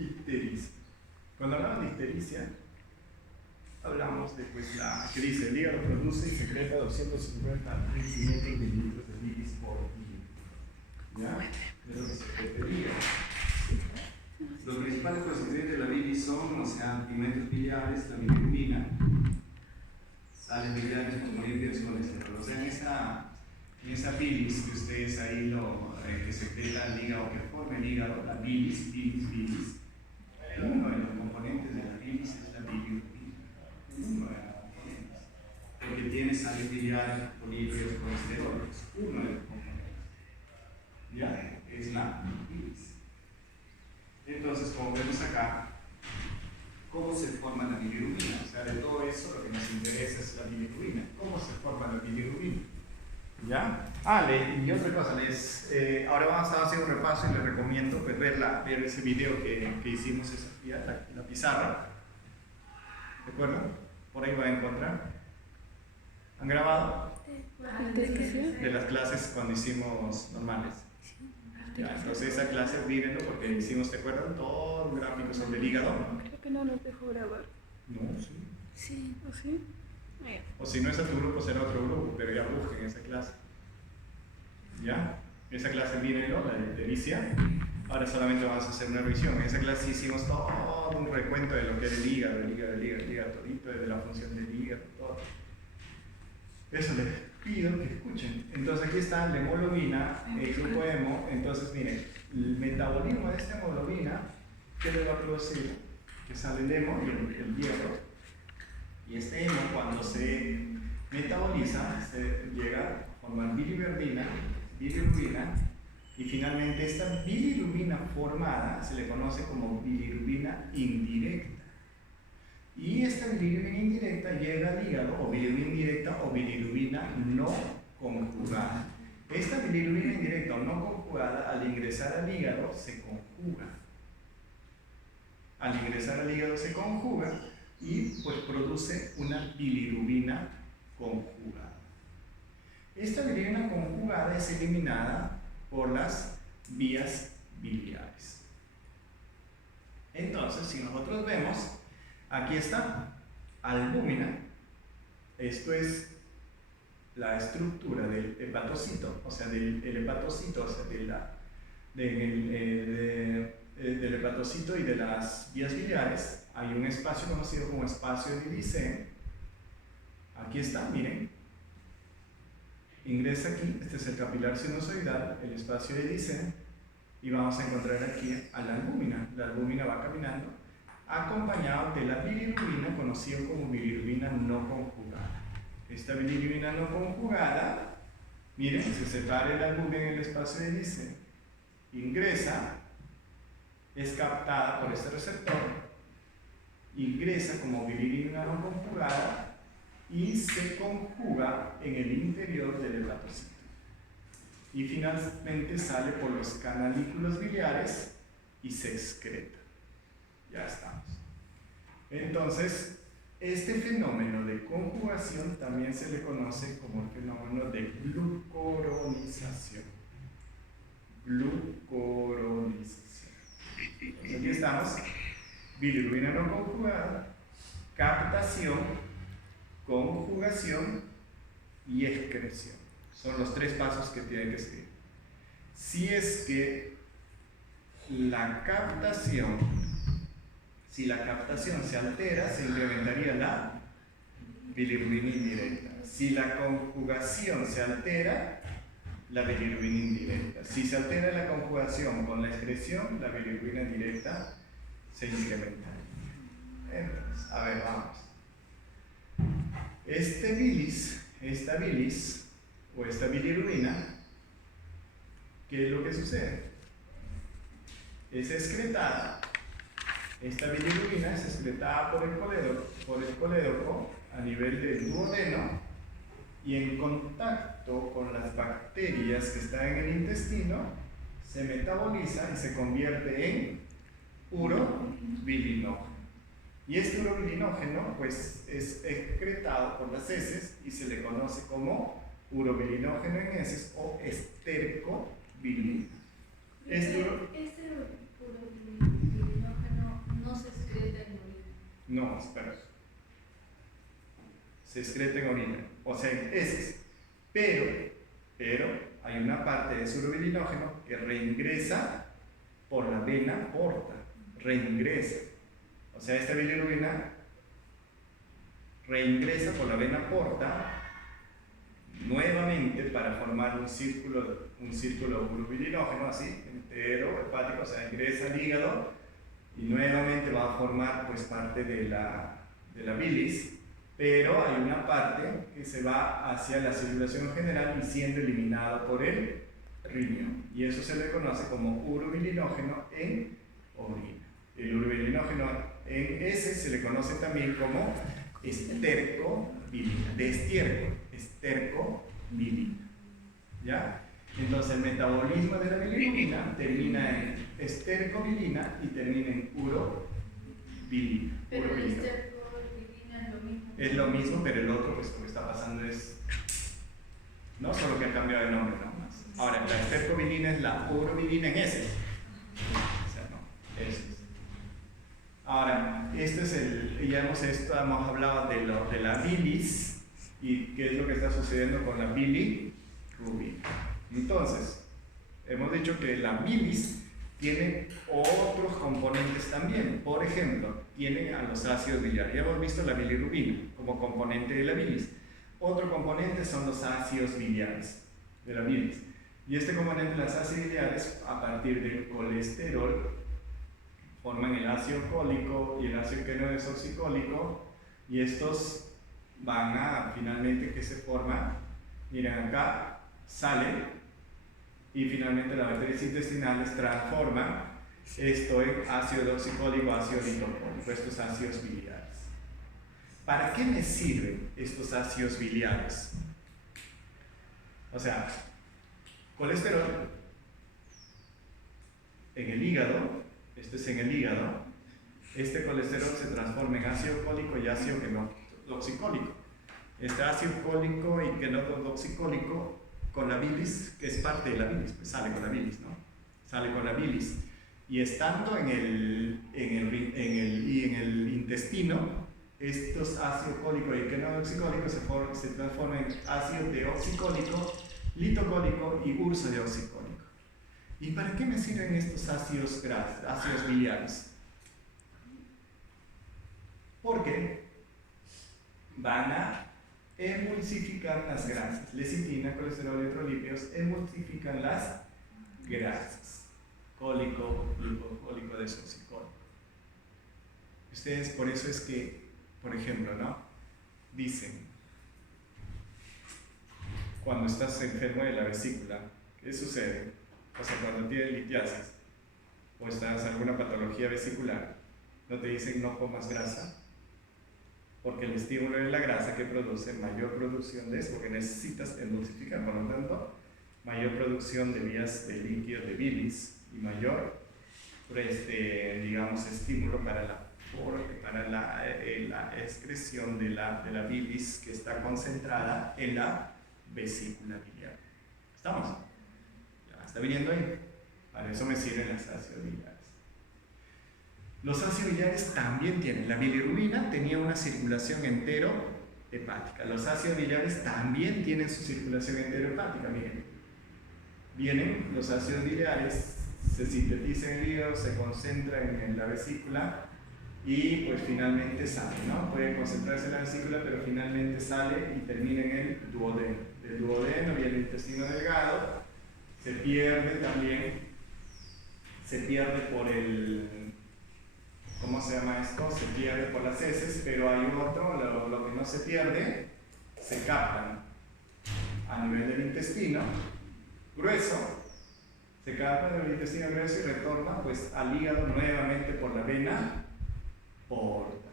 Ictericia. Cuando hablamos de ictericia, hablamos de pues, la que dice: el hígado produce y secreta 250 a 500 mililitros de bilis por día. ¿Ya? Es lo que secreta el hígado. Los principales constituyentes de la bilis son, o sea, pigmentos biliares, la bilirrubina, sales biliares, fosfolípidos y colesterol. O sea, en esa bilis que ustedes ahí que secreta el hígado, que forma el hígado, la bilis, uno de los componentes de la bilis es la bilirrubina. Uno de los componentes. Porque tiene sales biliares, fosfolípidos, colesterol. Es uno de los componentes. ¿Ya? Es la bilis. Entonces, como vemos acá, ¿cómo se forma la bilirrubina? O sea, de todo eso lo que nos interesa es la bilirrubina. ¿Cómo se forma la bilirrubina? ¿Ya? Y otra cosa, ahora vamos a hacer un repaso y les recomiendo pues, ver ese video que hicimos ese día, la pizarra. ¿De acuerdo? Por ahí van a encontrar. ¿Han grabado? De las clases cuando hicimos normales. Ya, entonces esa clase mírenlo porque hicimos, ¿te acuerdan? Todo un gráfico sobre el hígado. Creo que no nos dejó grabar. No, sí. Sí, ¿o sí? O si no es a tu grupo, será otro grupo, pero ya busquen esa clase. ¿Ya? Esa clase mírenlo, la de ictericia. Ahora solamente vamos a hacer una revisión. En esa clase hicimos todo un recuento de lo que era el hígado, todito, de la función del hígado, todo. Eso les pido que escuchen. Entonces aquí está la hemoglobina, el grupo hemo. Entonces miren, el metabolismo de esta hemoglobina, ¿qué le va a producir? Que sale el hemo y el hierro. Y este hemo, cuando se metaboliza, se llega a formar bilirrubina, y finalmente esta bilirrubina formada se le conoce como bilirrubina indirecta. Y esta bilirrubina indirecta llega al hígado, o bilirrubina indirecta o bilirrubina no conjugada. Esta bilirrubina indirecta o no conjugada, al ingresar al hígado, se conjuga. Al ingresar al hígado se conjuga y pues produce una bilirrubina conjugada. Esta bilirrubina conjugada es eliminada por las vías biliares. Entonces, si nosotros vemos, aquí está albúmina. Esto es la estructura del hepatocito, o sea, del hepatocito, o sea, del hepatocito y de las vías biliares. Hay un espacio conocido como espacio de Dicen. Aquí está, miren. Ingresa aquí, este es el capilar sinusoidal, el espacio de Dicen, y vamos a encontrar aquí a la albúmina. La albúmina va caminando, acompañado de la bilirrubina, conocido como bilirrubina no conjugada. Esta bilirrubina no conjugada, miren, se separa el albúmina en el espacio de Dicen, ingresa, es captada por este receptor, ingresa como bilirrubina no conjugada y se conjuga en el interior del hepatocito. Y finalmente sale por los canalículos biliares y se excreta. Ya estamos. Entonces, este fenómeno de conjugación también se le conoce como el fenómeno de glucoronización. Glucoronización. Entonces, aquí estamos. Bilirrubina no conjugada, captación, conjugación y excreción. Son los tres pasos que tienen que seguir. Si es que la captación se altera, se incrementaría la bilirrubina indirecta. Si la conjugación se altera, la bilirrubina indirecta. Si se altera la conjugación con la excreción, la bilirrubina directa se incrementa. Entonces, a ver, vamos. Esta bilis o esta bilirrubina, ¿qué es lo que sucede? Es excretada. Esta bilirrubina es excretada por el colédoco a nivel del duodeno y en contacto con las bacterias que están en el intestino se metaboliza y se convierte en urobilinógeno. Y este urobilinógeno pues, es excretado por las heces y se le conoce como urobilinógeno en heces o estercobilina. Este urobilinógeno No, espera. Se excreta en orina, o sea, en heces. Pero hay una parte de ese urobilinógeno que reingresa por la vena porta. Reingresa. O sea, esta bilirrubina reingresa por la vena porta nuevamente para formar un círculo urobilinógeno, así, entero, hepático, o sea, ingresa al hígado y nuevamente va a formar pues parte de la bilis, pero hay una parte que se va hacia la circulación general y siendo eliminada por el riñón, y eso se le conoce como urobilinógeno en orina. El urobilinógeno en heces se le conoce también como estercobilina, de estiércol, estercobilina. ¿Ya? Entonces el metabolismo de la bilirrubina termina en estercobilina y termina en urobilina. Pero el Urobilina. estercobilina es lo mismo. Es lo mismo, pero el otro, pues lo que está pasando es, no solo que ha cambiado de nombre, ¿no? Ahora, la estercobilina es la urobilina en heces. O sea, no, heces. Ahora, este es ya hemos hablado de la bilis y qué es lo que está sucediendo con la bilirrubina. Entonces, hemos dicho que la bilis tiene otros componentes también. Por ejemplo, tiene a los ácidos biliares. Ya hemos visto la bilirrubina como componente de la bilis. Otro componente son los ácidos biliares de la bilis. Y este componente de los ácidos biliares, a partir del colesterol, forman el ácido cólico y el ácido quenodesoxicólico, y estos van a finalmente, ¿qué se forma? Miren acá, sale y finalmente las bacterias intestinales transforman esto en ácido deoxicólico, ácido litocólico, estos ácidos biliares. ¿Para qué me sirven estos ácidos biliares? O sea, colesterol en el hígado, este es en el hígado, este colesterol se transforma en ácido cólico y ácido quenotoxicólico. Este ácido cólico y quenotoxicólico con la bilis, que es parte de la bilis, pues sale con la bilis, ¿no? Sale con la bilis. Y estando en el intestino, estos ácidos cólicos y quenotoxicólicos se transforman en ácido deoxicólico, litocólico y ursodeoxicólico. ¿Y para qué me sirven estos ácidos biliares? Porque van a emulsificar las grasas. Lecitina, colesterol, electrolípidos emulsifican las grasas. Cólico, glucocólico, desoxicólico. Ustedes, por eso es que, por ejemplo, ¿no? Dicen, cuando estás enfermo de la vesícula, ¿qué sucede? O sea, cuando tienes litiasis o estás en alguna patología vesicular, no te dicen no comas grasa, porque el estímulo de la grasa que produce mayor producción de eso, porque necesitas endulcificar, por lo tanto, mayor producción de vías de líquidos de bilis y mayor, digamos, estímulo para la excreción de la bilis que está concentrada en la vesícula biliar. ¿Estamos? Está viniendo ahí. Para eso me sirven los ácidos biliares. Los ácidos biliares también tienen. La bilirrubina tenía una circulación enterohepática. Los ácidos biliares también tienen su circulación enterohepática. Miren. Vienen los ácidos biliares, se sintetizan en el hígado, se concentran en la vesícula y pues finalmente sale, ¿no? Puede concentrarse en la vesícula, pero finalmente sale y termina en el duodeno. Del duodeno viene el intestino delgado. Se pierde también, se pierde por ¿cómo se llama esto? Se pierde por las heces, pero hay otro, lo que no se pierde, se captan a nivel del intestino grueso, se captan del intestino grueso y retorna pues al hígado nuevamente por la vena porta.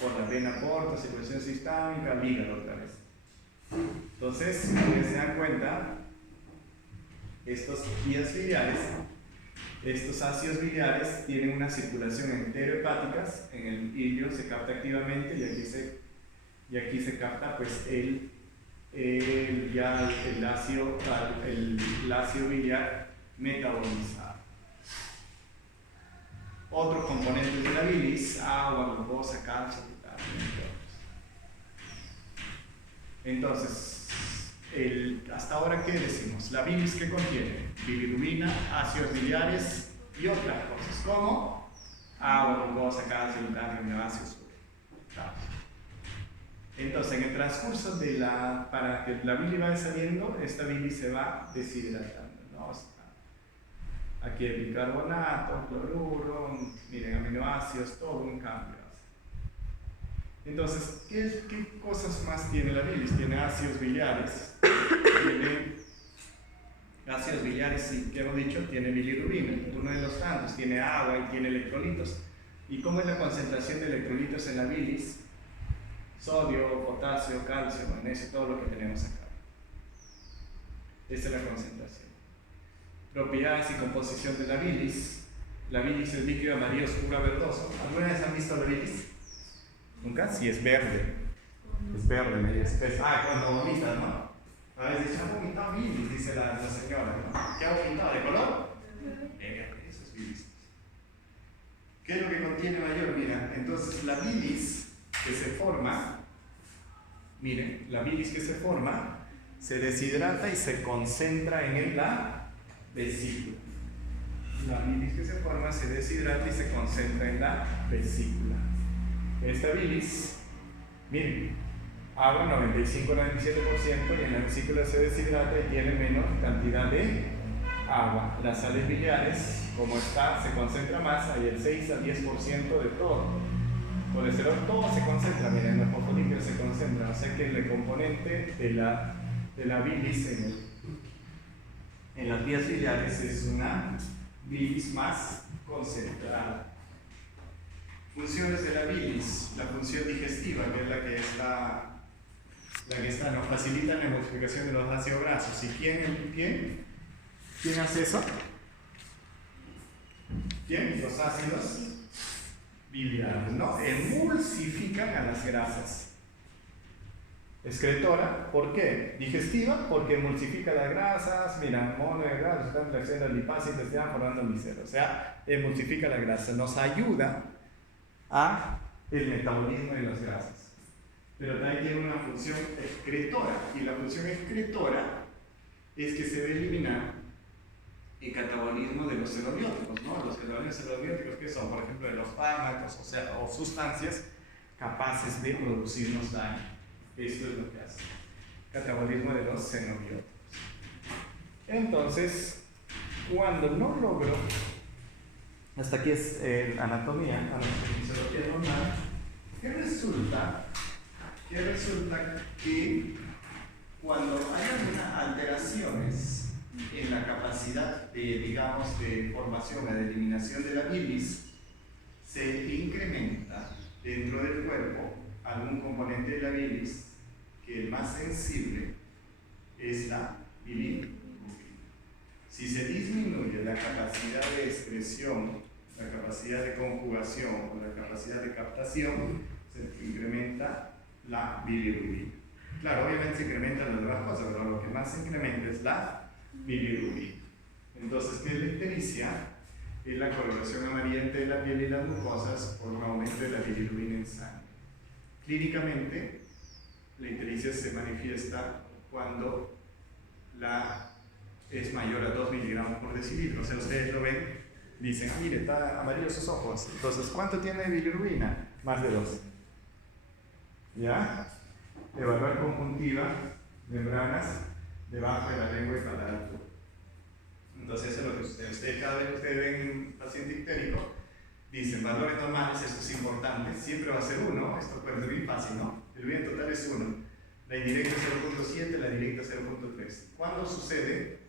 Por la vena porta, circulación sistémica, al hígado otra vez. Entonces, si ustedes se dan cuenta, estos vías biliares, estos ácidos biliares tienen una circulación enterohepática, en el ilio se capta activamente y aquí se capta pues el ácido biliar metabolizado. otros componentes de la bilis, agua, glucosa, calcio, potasio, entre otros. Entonces, hasta ahora, ¿qué decimos? La bilis, ¿qué contiene? Bilirrubina, ácidos biliares y otras cosas, como agua, glucosa, calcio, potasio, aminoácidos, sodio. Entonces, en el transcurso para que la bilis vaya saliendo, esta bilis se va deshidratando, ¿no? Aquí hay bicarbonato, cloruro, miren, aminoácidos, todo un cambio. Entonces, ¿qué cosas más tiene la bilis? Tiene ácidos biliares, y ¿qué hemos dicho? Tiene bilirrubina, uno de los tantos, tiene agua y tiene electrolitos. ¿Y cómo es la concentración de electrolitos en la bilis? Sodio, potasio, calcio, magnesio, todo lo que tenemos acá. Esa es la concentración. Propiedades y composición de la bilis. La bilis es líquido amarillo oscuro a verdoso. ¿Alguna vez han visto la bilis? ¿Nunca? Sí, es verde. Es verde, medio espesa. Cuando vomitas, ¿no? A veces ha vomitado bilis, dice la señora, ¿no? ¿Qué ha vomitado? ¿De color? Eso es bilis. ¿Qué es lo que contiene mayor? Mira, entonces la bilis que se forma, miren, la bilis que se forma se deshidrata y se concentra en la vesícula. La bilis que se forma se deshidrata y se concentra en la vesícula. Esta bilis, miren, agua 95-97% y en la vesícula se deshidrata y tiene menos cantidad de agua. Las sales biliares, como está, se concentra más, hay el 6 a 10% de todo. Colesterol, todo se concentra, miren, los fosfolípidos se concentran, o sea que el componente de la bilis en las vías biliares es una bilis más concentrada. Funciones de la bilis, la función digestiva, que es la que está, nos facilita la emulsificación de los ácidos grasos. ¿Y quién hace eso? ¿Quién? Los ácidos biliares, ¿no? Emulsifican a las grasas. Excretora, ¿por qué? Digestiva, porque emulsifica las grasas, mira, mono de grasas, están reaccionando al lipasa intestinal formando visceral, o sea, emulsifica las grasas, nos ayuda a el metabolismo de las grasas. Pero también tiene una función excretora, y la función excretora es que se debe eliminar el catabolismo de los xenobióticos, ¿no? Los xenobióticos que son, por ejemplo, de los fármacos, o sustancias capaces de producirnos daño. Esto es lo que hace. Catabolismo de los xenobióticos. Entonces, cuando no logro, hasta aquí es anatomía, fisiología normal, ¿qué resulta? Que cuando hay algunas alteraciones en la capacidad de formación o de eliminación de la bilis, se incrementa dentro del cuerpo algún componente de la bilis, que el más sensible es la bilirrubina. Si se disminuye la capacidad de expresión, la capacidad de conjugación o la capacidad de captación, se incrementa la bilirrubina. Claro, obviamente se incrementan las demás cosas, pero lo que más se incrementa es la bilirrubina. Entonces, ¿qué es la ictericia? Es la coloración amarillenta de la piel y las mucosas por un aumento de la bilirrubina en sangre. Clínicamente, la ictericia se manifiesta cuando es mayor a 2 miligramos por decilitro. O sea, ustedes lo ven, dicen, mire, está amarillo sus ojos. Entonces, ¿cuánto tiene de bilirrubina? Más de 2. ¿Ya? Evaluar conjuntiva, membranas debajo de la lengua y paladar. Entonces, eso es lo que ustedes cada vez que ustedes ven un paciente ictérico, dicen valores normales, esto es importante, siempre va a ser 1, esto puede ser bien fácil, ¿no? El bien total es 1, la indirecta 0.7, la directa 0.3. ¿Cuándo sucede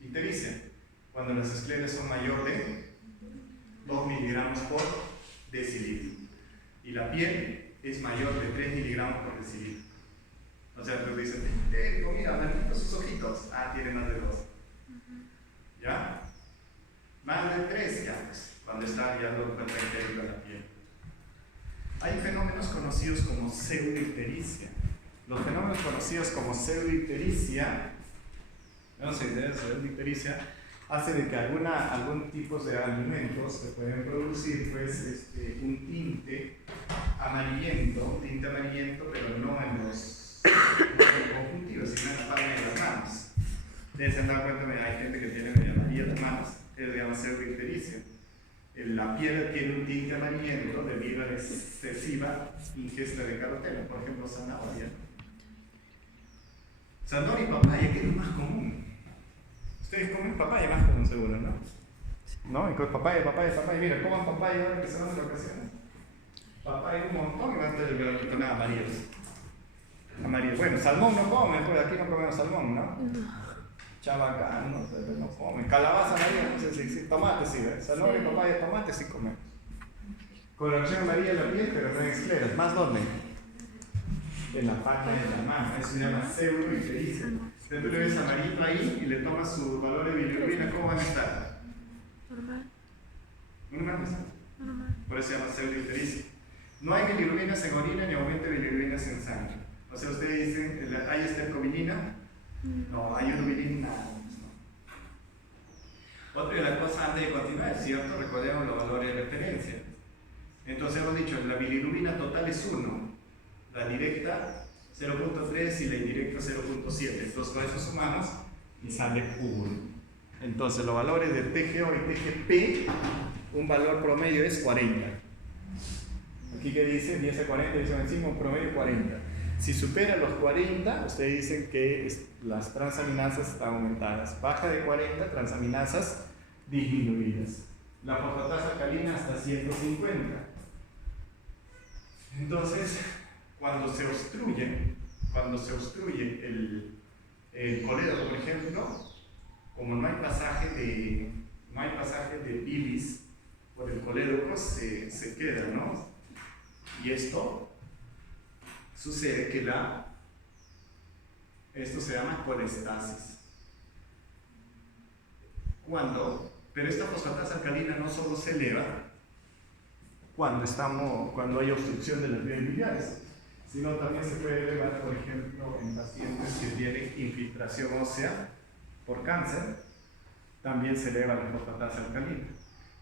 ictericia? Cuando las escleras son mayor de 2 miligramos por decilitro y la piel es mayor de 3 miligramos por decilitro. O sea, tú dices, ictérico, mira, me sus ojitos, tiene más de 2. ¿Ya? Más de 3, ya, pues, cuando está ya lo encuentra ictérico en la piel. Hay fenómenos conocidos como pseudoictericia. Los fenómenos conocidos como pseudoictericia, no sé, pseudoictericia hace de que algún tipo de alimentos se pueden producir pues, un tinte amarillento, pero no en los conjuntivos, sino en la palma de las manos. Ustedes se han dado cuenta que hay gente que tiene media amarilla las manos, que se llama pseudoictericia. La piel tiene un tinte amarillento debido a la excesiva ingesta de caroteno, por ejemplo, zanahoria. Zanahoria y papaya, que es lo más común. Ustedes comen papaya más común seguro, ¿no? ¿No? Y con papaya, mira, coman papaya ahora que se van de vacaciones. Papaya un montón y van a tener con amarillos. Amarillos. Bueno, salmón no comen, pues aquí no comemos salmón, ¿no? Chabacán, no comen. Calabaza amarilla, no sé si tomate sí, ¿eh? Zanahoria, papaya, tomate sí comemos. Coloración amarilla en la piel, pero no en escleras. ¿Más dónde? En la palma de la mano. Eso se llama pseudoictericia. Entonces tú le ves amarillito ahí y le tomas su valor de bilirrubina, ¿cómo van a estar? Normal. Normal. Por eso se llama pseudoictericia. No hay bilirrubinas en orina ni aumento de bilirrubinas en sangre. O sea, ustedes dicen, ¿hay estercobilina? No, hay urobilina, no. Otra de las cosas antes de continuar, ¿cierto? Recordemos los valores de referencia. Entonces hemos dicho, la bilirrubina total es 1, la directa 0.3 y la indirecta 0.7. Entonces con eso sumamos y sale 1. Entonces los valores de TGO y TGP, un valor promedio es 40. Aquí que dice 10 a 40, dice encima un promedio 40. Si supera los 40, ustedes dicen que las transaminasas están aumentadas. Baja de 40, transaminasas disminuidas. La fosfatasa alcalina hasta 150. Entonces, cuando se obstruye el colédoco, por ejemplo, como no hay pasaje de bilis por el colédoco, se queda, ¿no? Y esto sucede que esto se llama colestasis. Pero esta fosfatasa alcalina no solo se eleva cuando hay obstrucción de las vías biliares, sino también se puede elevar, por ejemplo, en pacientes que tienen infiltración ósea por cáncer, también se eleva la fosfatasa alcalina.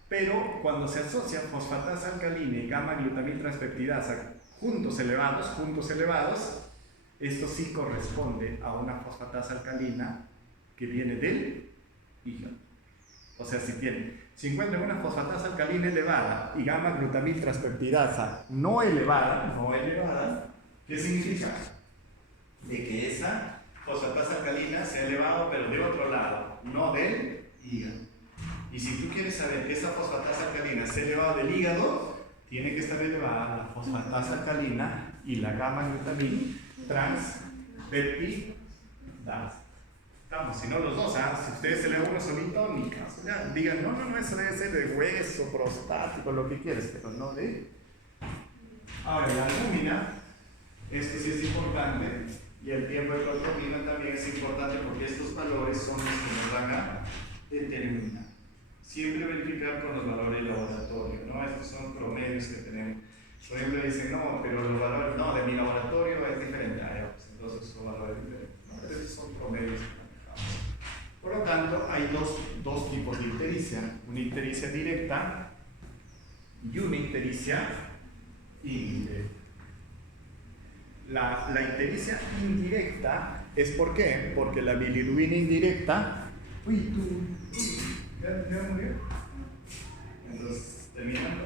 Pero cuando se asocia fosfatasa alcalina y gamma-glutamil transpeptidasa juntos elevados, esto sí corresponde a una fosfatasa alcalina que viene del hígado. O sea, si encuentran una fosfatasa alcalina elevada y gamma-glutamil transpeptidasa no elevada, ¿qué significa? De que esa fosfatasa alcalina se ha elevado, pero de otro lado, no del hígado. Y si tú quieres saber que esa fosfatasa alcalina se ha elevado del hígado, tiene que estar elevada la fosfatasa alcalina y la gamma-glutamil transpeptidasa. Estamos, si no los dos, si ustedes se elevan uno solito, ni caso. Ya, digan, no, eso debe ser de hueso, prostático, lo que quieras, pero no de. Ahora, la albúmina, esto sí es importante, y el tiempo de proteína también es importante porque estos valores son los que nos van a determinar. Siempre verificar con los valores de laboratorio, ¿no? Estos son promedios que tenemos. Por ejemplo, dicen, no, pero los valores, no, de mi laboratorio es diferente. Pues entonces son valores diferentes. No, estos son promedios que manejamos. Por lo tanto, hay dos tipos de ictericia. Una ictericia directa y una ictericia indirecta. La ictericia indirecta es ¿por qué? Porque la bilirrubina indirecta. ¿Ya murió? Entonces, terminando.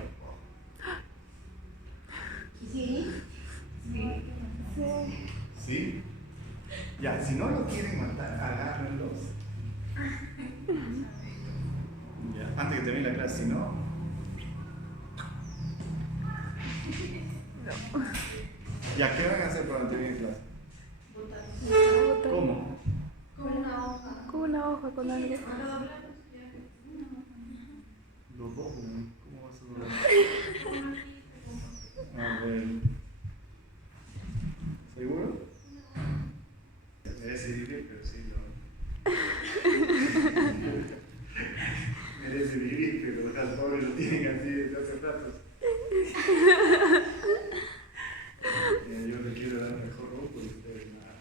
Sí. ¿Sí? Ya, si no lo quieren matar, agárrenlos. Ya, antes que termine la clase, si no. Ya, ¿qué van a hacer para terminar la clase? ¿Cómo? Con una hoja con algo. Los dos, ¿cómo vas a lograr? A ver. ¿Seguro? Merece vivir, pero sí, no. Merece vivir, pero los pobres lo tienen así desde hace rato. Yo le quiero dar mejor rumbo y ustedes nada.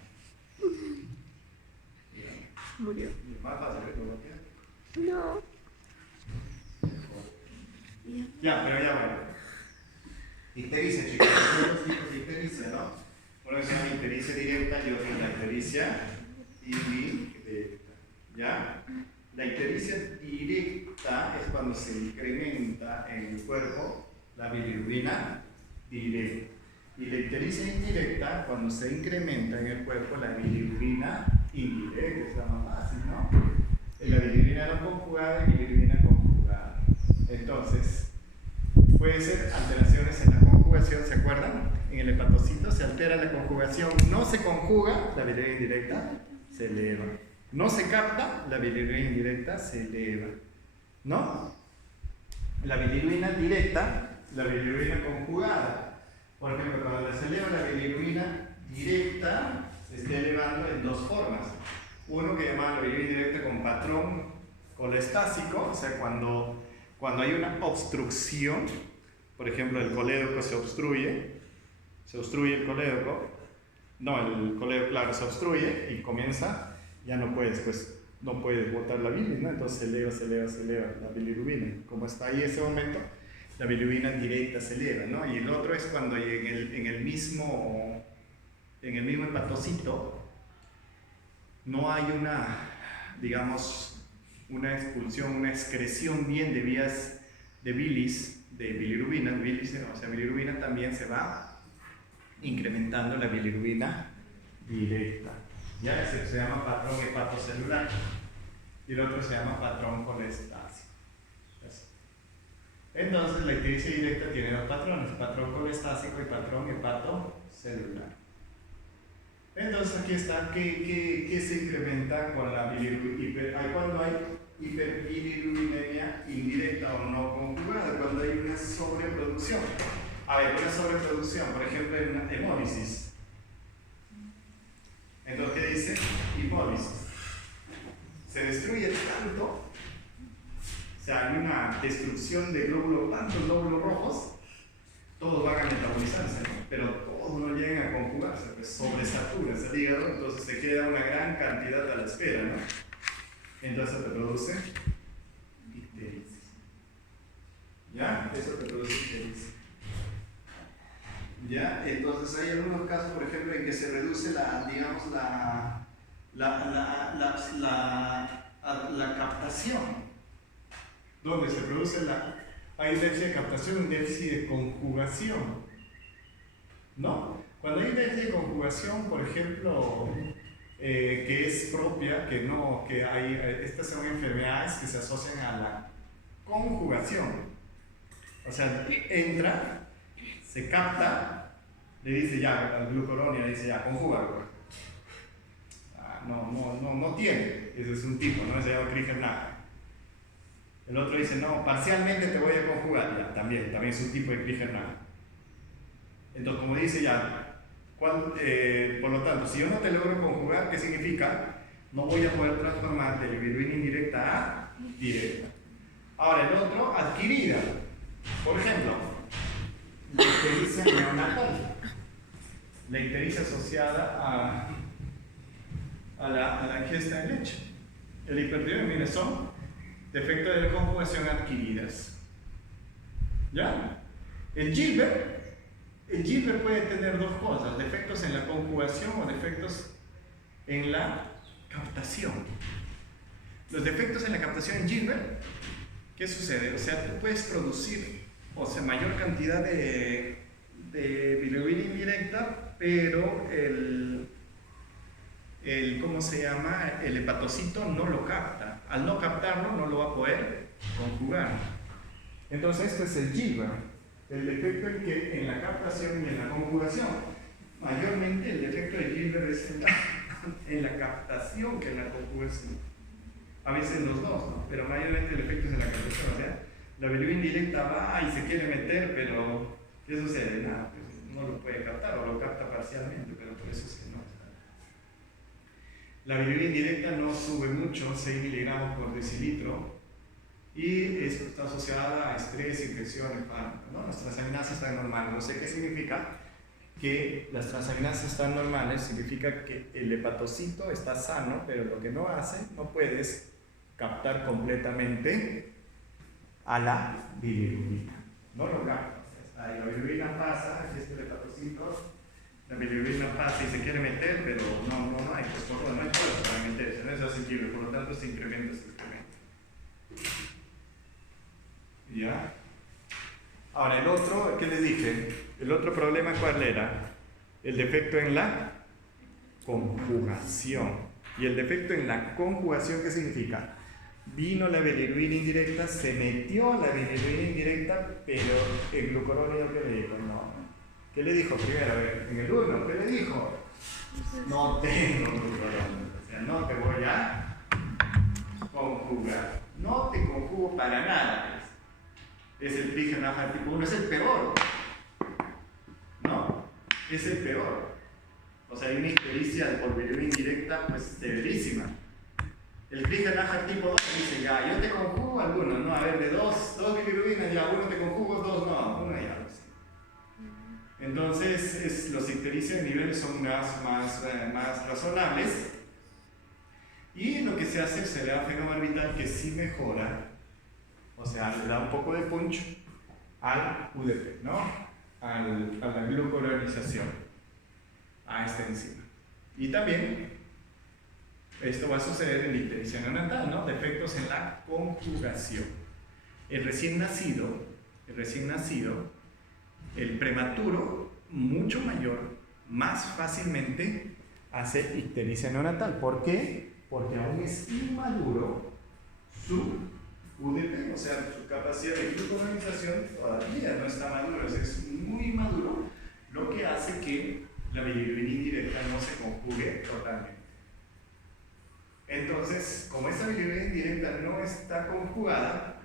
Murió. Más fácil, ¿no? Ictericia, chicos, hay dos tipos de ictericia, ¿no? Uno se llama ictericia directa y otro es la ictericia indirecta, ¿ya? La ictericia directa es cuando se incrementa en el cuerpo la bilirrubina directa. Y la ictericia indirecta, cuando se incrementa en el cuerpo la bilirrubina indirecta, es la más fácil, ¿no? La bilirrubina no conjugada y bilirrubina conjugada. Entonces, puede ser alteraciones en la conjugación, ¿se acuerdan? En el hepatocito se altera la conjugación, no se conjuga, la bilirrubina indirecta se eleva. No se capta, la bilirrubina indirecta se eleva. ¿No? La bilirrubina directa, la bilirrubina conjugada. Por ejemplo, cuando se eleva la bilirrubina directa, se está elevando en dos formas. Uno que llamamos la bilirrubina directa con patrón colestásico, o sea, cuando hay una obstrucción, por ejemplo, el colédoco se obstruye el colédoco, el colédoco, claro, se obstruye y comienza, ya no puedes botar la bilis, ¿no? Entonces se eleva la bilirrubina. Como está ahí ese momento, la bilirrubina directa se eleva, ¿no? Y el otro es cuando en el mismo hepatocito no hay una expulsión, una excreción bien de vías de bilis, de bilirrubina, bilirrubina también se va incrementando la bilirrubina directa. Ya ese se llama patrón hepatocelular y el otro se llama patrón colestásico. Entonces la ictericia directa tiene dos patrones, patrón colestásico y patrón hepatocelular. Entonces aquí está, ¿qué se incrementa con la bilirrubina? Cuando hay hiperbilirubinemia indirecta o no conjugada, cuando hay una sobreproducción. A ver, una sobreproducción, por ejemplo, en una hemólisis. Entonces, ¿qué dice? Hemólisis. Se destruye tanto, o sea, hay una destrucción de tantos glóbulos rojos, todos van a metabolizarse, ¿no? Pero todos no llegan a conjugarse, pues sobresatura el hígado, entonces se queda una gran cantidad a la espera, ¿no? Entonces te produce ictericia. ¿Ya? Eso te produce ictericia. ¿Ya? Entonces hay algunos casos, por ejemplo, en que se reduce la captación. ¿Dónde se produce hay un déficit de captación y un déficit de conjugación? ¿No? Cuando hay un déficit de conjugación, por ejemplo, que es propia, estas son enfermedades que se asocian a la conjugación. O sea, entra, se capta, le dice ya, al glucuronio le dice ya, conjúgalo. No tiene, ese es un tipo, ¿no? Se llama Krieger-Nager. El otro dice, no, parcialmente te voy a conjugar, ya, también es un tipo de Krieger-Nager. Entonces, como dice ya, por lo tanto, si yo no te logro conjugar, ¿qué significa? No voy a poder transformar de bilirrubina indirecta a directa. Ahora, el otro, adquirida. Por ejemplo, la ictericia neonatal. La ictericia asociada a la ingesta de leche. El hipertiroidismo, mire, son defectos de conjugación adquiridas. ¿Ya? El Gilbert puede tener dos cosas, defectos en la conjugación o defectos en la captación. Los defectos en la captación en Gilbert, ¿qué sucede? O sea, tú puedes producir mayor cantidad de bilirrubina indirecta, pero el hepatocito no lo capta. Al no captarlo, no lo va a poder conjugar. Entonces, esto es el Gilbert. El defecto en la captación y en la conjugación. Mayormente el defecto de Gilbert es en la captación que en la conjugación. A veces los dos, ¿no? Pero mayormente el efecto es en la captación. O sea, la bilirrubina indirecta va y se quiere meter, pero ¿qué sucede? Nada, pues no lo puede captar o lo capta parcialmente, pero por eso es que no. La bilirrubina indirecta no sube mucho, 6 miligramos por decilitro, y eso está asociada a estrés, infecciones, ¿no? Las transaminasas están normales. No sé qué significa que las transaminasas están normales, significa que el hepatocito está sano, pero lo que no hace, no puedes captar completamente a la bilirrubina. No lo capta. La bilirrubina pasa, aquí está el hepatocito, la bilirrubina pasa y se quiere meter, pero no hay fosforo, no hay fuerza para meterse, no es asequible, por lo tanto se incrementa. ¿Ya? Ahora, el otro, ¿qué les dije? El otro problema, ¿cuál era? El defecto en la conjugación. ¿Y el defecto en la conjugación qué significa? Vino la bilirrubina indirecta, se metió la bilirrubina indirecta, pero el glucuronio, ¿qué le dijo? No. ¿Qué le dijo primero? En el 1, ¿qué le dijo? No tengo glucuronio, o sea, no te voy a conjugar. No te conjugo para nada. Es el Kriegler-Nachher tipo 1, es el peor. ¿No? Es el peor. O sea, hay una ictericia por bilirrubina indirecta, pues severísima. El Kriegler-Nachher tipo 2 dice, ya, yo te conjugo algunos, ¿no? A ver, de dos bilirrubinas, ya, uno te conjugo, dos no, uno ya. Entonces, los ictericios de niveles son más razonables. Y lo que se hace se le da fenobarbital que sí mejora, o sea, le da un poco de punch al UDP, ¿no? A la glucuronización, a esta enzima. Y también, esto va a suceder en la ictericia neonatal, ¿no? Defectos en la conjugación. El recién nacido, el prematuro, mucho mayor, más fácilmente hace ictericia neonatal. ¿Por qué? Porque aún es inmaduro su UDP, o sea, su capacidad de glucuronización todavía no está madura, o sea, es muy maduro, lo que hace que la bilirrubina indirecta no se conjugue totalmente. Entonces, como esta bilirrubina indirecta no está conjugada,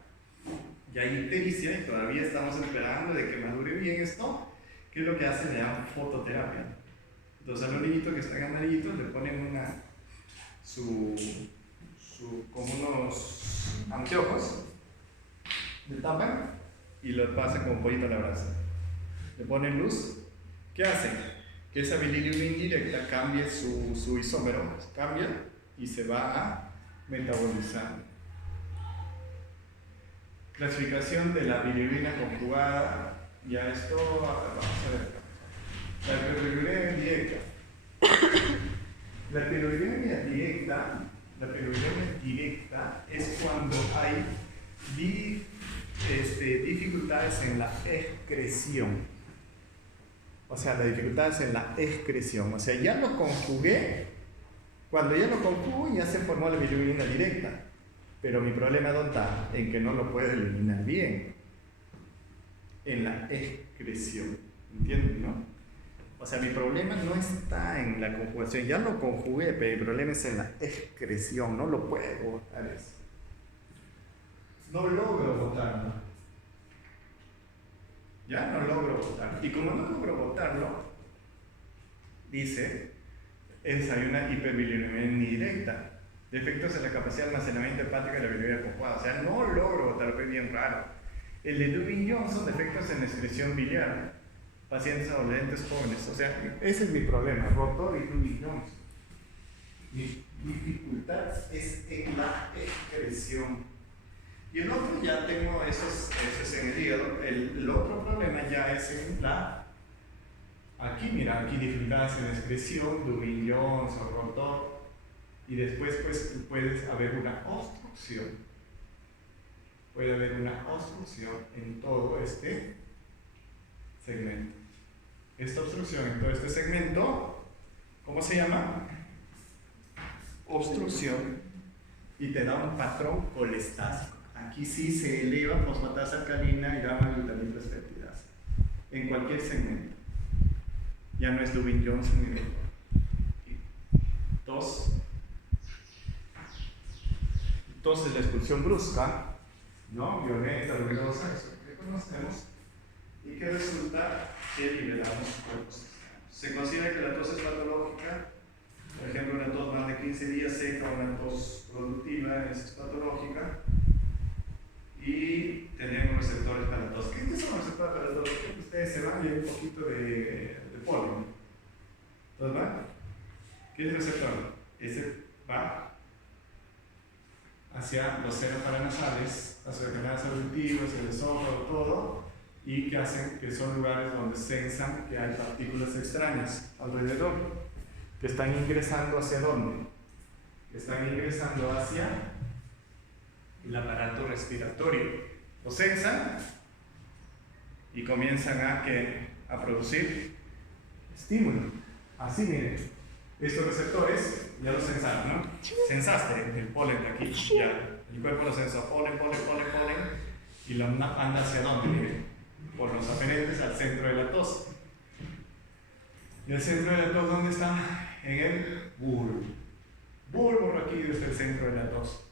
ya hay ictericia y todavía estamos esperando de que madure bien esto, ¿qué es lo que hace? Le dan fototerapia. Entonces a los niñitos que están amarillitos le ponen como unos anteojos, le tapan y lo pasan como pollito a la brasa. Le ponen luz, ¿qué hacen? Que esa bilirrubina indirecta cambie su isómero, cambia y se va a metabolizar. Clasificación de la bilirrubina conjugada, ya esto, vamos a ver. La bilirrubina indirecta. La bilirrubina directa es cuando hay dificultades en la excreción. O sea, las dificultades en la excreción. O sea, ya lo conjugué. Cuando ya lo conjugo, ya se formó la bilirrubina directa. Pero mi problema, ¿dónde está? En que no lo puedo eliminar bien. En la excreción. ¿Entienden, no? O sea, mi problema no está en la conjugación. Ya lo conjugué, pero el problema es en la excreción. No lo puedo botar eso. No logro botarlo. Ya no logro botarlo. Y como no logro botarlo, dice, hay una hiperbilirrubina indirecta. Defectos en la capacidad de almacenamiento hepática de la bilirrubina conjugada. O sea, no logro botarlo, es bien raro. El de Dubin-Johnson, defectos en la excreción biliar. Pacientes adolescentes jóvenes. O sea, ese es mi problema, rotor y Dubin-Johnson. Mi dificultad es en la excreción. Y el otro ya tengo, eso es en el hígado. El otro problema ya es en la... Aquí, mira, aquí dificultades en la excreción, Dubin-Johnson, rotor. Y después pues puede haber una obstrucción. Puede haber una obstrucción en todo este segmento. Esta obstrucción en todo este segmento, ¿cómo se llama? Obstrucción. Y te da un patrón colestásico. Aquí sí se eleva fosfatasa alcalina y gamma-glutamina peptidasa. En cualquier segmento. Ya no es Dubin-Johnson ni tos. Entonces la expulsión brusca, ¿no? Violenta, ruidosa, eso que conocemos, y que resulta que liberamos cuerpos extraños. Se considera que la tos es patológica, por ejemplo, una tos más de 15 días seca o una tos productiva es patológica, y tenemos receptores para la tos. ¿Qué son los receptores para la tos? Ustedes se van y hay un poquito de polen. Entonces va. ¿Qué es el receptor? Ese va hacia los senos paranasales, hacia los canales auditivos, el esófago, todo, y que hacen que son lugares donde sensan que hay partículas extrañas alrededor, que están ingresando hacia dónde, están ingresando hacia el aparato respiratorio. Lo sensan y comienzan a producir estímulo. Así, miren, estos receptores ya los sensaron, ¿no? Sensaste el polen de aquí, ya. El cuerpo lo sensó, polen, y lo anda hacia dónde, miren, por los aferentes al centro de la tos. ¿Y el centro de la tos dónde está? En el bulbo. Bulbo raquídeo es el centro de la tos.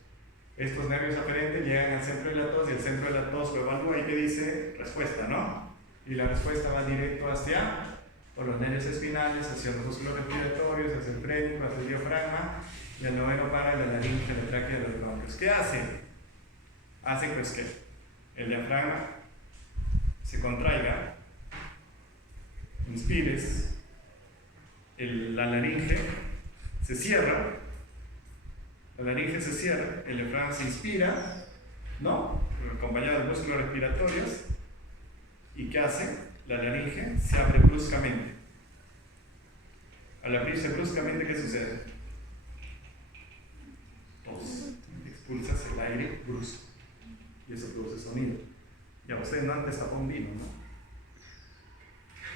Estos nervios aferentes llegan al centro de la tos y el centro de la tos lo evalúa y que dice respuesta, ¿no? Y la respuesta va directo hacia, por los nervios espinales, hacia los músculos respiratorios, hacia el frénico, hacia el diafragma, y el noveno para la laringe, la tráquea y los bronquios. ¿Qué hace? Hace pues que el diafragma se contraiga, inspires, la laringe se cierra, el diafragma se inspira, ¿no? Acompañado de músculos respiratorios, ¿y qué hace? La laringe se abre bruscamente. Al abrirse bruscamente, ¿qué sucede? Tos. Expulsas el aire brusco y eso produce sonido. Ya ustedes no han destapado un vino,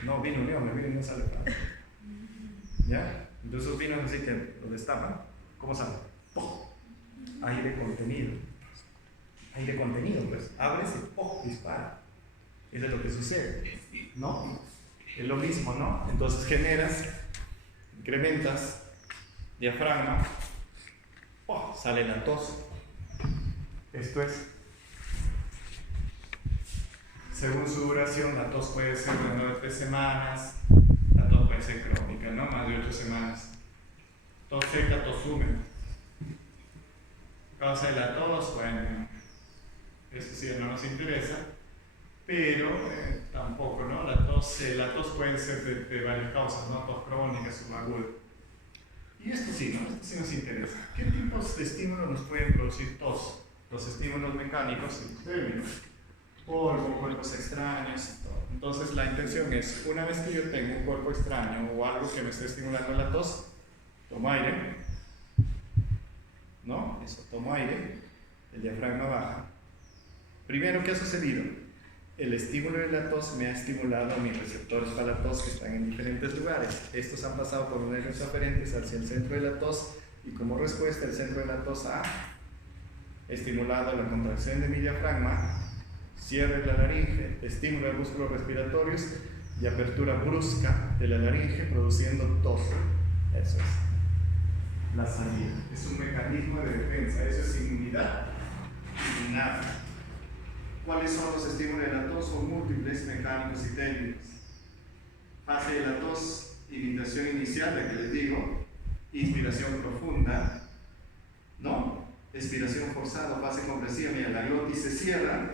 ¿no? No, vino no sale para. ¿Ya? Entonces esos vinos así que lo destapan, ¿cómo sale? ¡Pof! Aire contenido. Aire contenido, pues. Abres y ¡pof! Dispara. Eso es lo que sucede, ¿no? Es lo mismo, ¿no? Entonces generas, incrementas, diafragma, ¡oh! Sale la tos. Esto es, según su duración, la tos puede ser de 9 a 3 semanas, la tos puede ser crónica, ¿no? Más de 8 semanas. Tos seca, tos húmeda. Causa de la tos, bueno, eso sí no nos interesa. Pero tampoco, ¿no? La tos puede ser de varias causas, ¿no? Tos crónica, subaguda. Y esto sí, ¿no? Esto sí nos interesa. ¿Qué tipos de estímulos nos pueden producir tos? Los estímulos mecánicos y los térmicos. Polvo, cuerpos extraños, todo. Entonces la intención es, una vez que yo tengo un cuerpo extraño o algo que me esté estimulando la tos, tomo aire, ¿no? Eso, tomo aire, el diafragma baja. Primero, ¿qué ha sucedido? El estímulo de la tos me ha estimulado a mis receptores para la tos que están en diferentes lugares. Estos han pasado por los nervios aferentes hacia el centro de la tos y como respuesta el centro de la tos ha estimulado la contracción de mi diafragma, cierre de la laringe, estímulo de músculos respiratorios y apertura brusca de la laringe produciendo tos. Eso es la salida. Es un mecanismo de defensa, eso es inmunidad innata. ¿Cuáles son los estímulos de la tos? Son múltiples, mecánicos y técnicos. Fase de la tos, imitación inicial, la que les digo, inspiración profunda, ¿no? Expiración forzada, fase compresiva, mira, la glotis se cierra,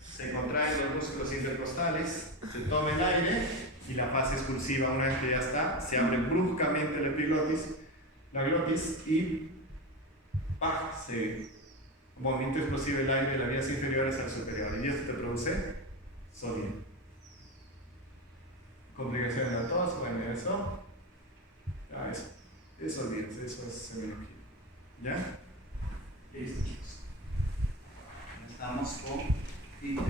se contraen los músculos intercostales, se toma el aire y la fase expulsiva, una vez que ya está, se abre bruscamente la epiglotis, la glotis y ¡pah! Se movimiento explosivo del aire de las vías inferiores al superior y esto te produce sonido. Complicación de la tos, bueno, eso olvídense, eso es semiología. ¿Ya? Listo, chicos. Estamos con ITE.